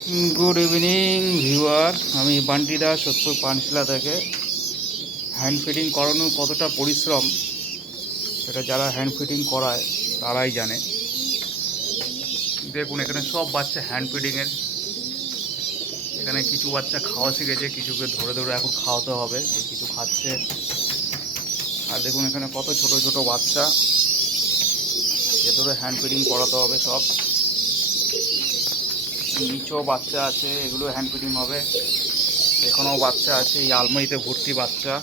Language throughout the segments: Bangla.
গুড ইভিনিং ভিউয়ার, আমি বান্টি দাস সোদপুর পানশিলা থেকে। হ্যান্ড ফিডিং করানো কতটা পরিশ্রম সেটা যারা হ্যান্ড ফিডিং করায় তারাই জানে। দেখুন এখানে সব বাচ্চা হ্যান্ড ফিডিংয়ের। এখানে কিছু বাচ্চা খাওয়া শিখেছে, কিছুকে ধরে ধরে এখন খাওয়াতে হবে, এই কিছু খাচ্ছে। আর দেখুন এখানে কত ছোট ছোট বাচ্চা, ভেতরে হ্যান্ড ফিডিং করাতে হবে সব। নিচেও বাচ্চা আছে, এগুলো হ্যান্ড ফিডিং হবে। এখানেও বাচ্চা আছে, এই আলমারিতে ভর্তি বাচ্চা।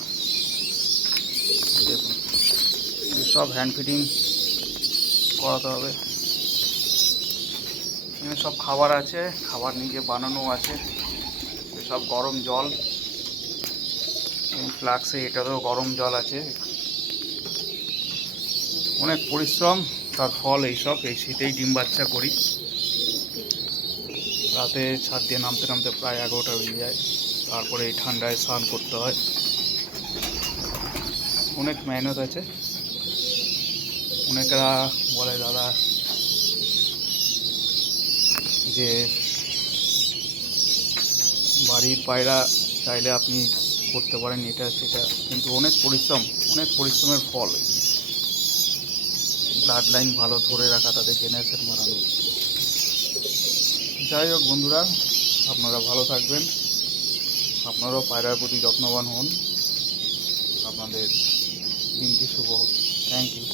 দেখুন সব হ্যান্ড ফিডিং করাতে হবে। এখানে সব খাবার আছে, খাবার নিজে বানানো আছে। সব গরম জল, এই ফ্লাক্সে এটাতেও গরম জল আছে। অনেক পরিশ্রম, তার ফল এইসব। এই শীতেই ডিম বাচ্চা করি, রাতে ছাদ দিয়ে নামতে নামতে প্রায় 11টা বেজে যায়। তারপরে এই ঠান্ডায় স্নান করতে হয়, অনেক মেহনত আছে। অনেকেরা বলে দাদা যে বাড়ির পায়রা চাইলে আপনি করতে পারেন এটা সেটা, কিন্তু অনেক পরিশ্রম, অনেক পরিশ্রমের ফল। ব্লাড লাইন ভালো ধরে রাখা, তাদের জেনারেশন বাড়ানো। যাই হোক বন্ধুরা, আপনারা ভালো থাকবেন, আপনারাও পায়রার প্রতি যত্নবান হন। আপনাদের দিনটি শুভ হোক। Thank you.